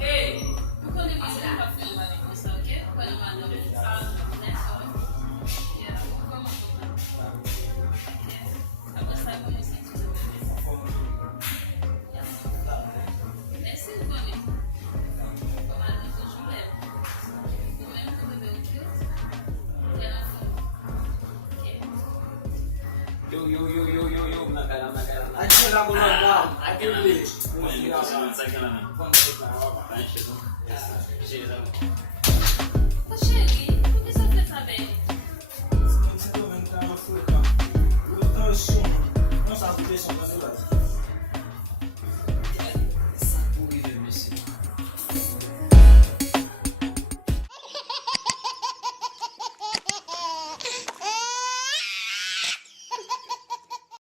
Hey, vous connaissez pas film avec ça, ok? Vous allez m'en ça, d'accord? Yeah, comment ça? Ok. Après ça, comment c'est que vous avez? Merci de connaître. Comment elle dit toujours l'aime. Vous-même, vous devez autre chose. C'est la fin. Ok. Yo, nakala. Akila mwana, akili. Chérie.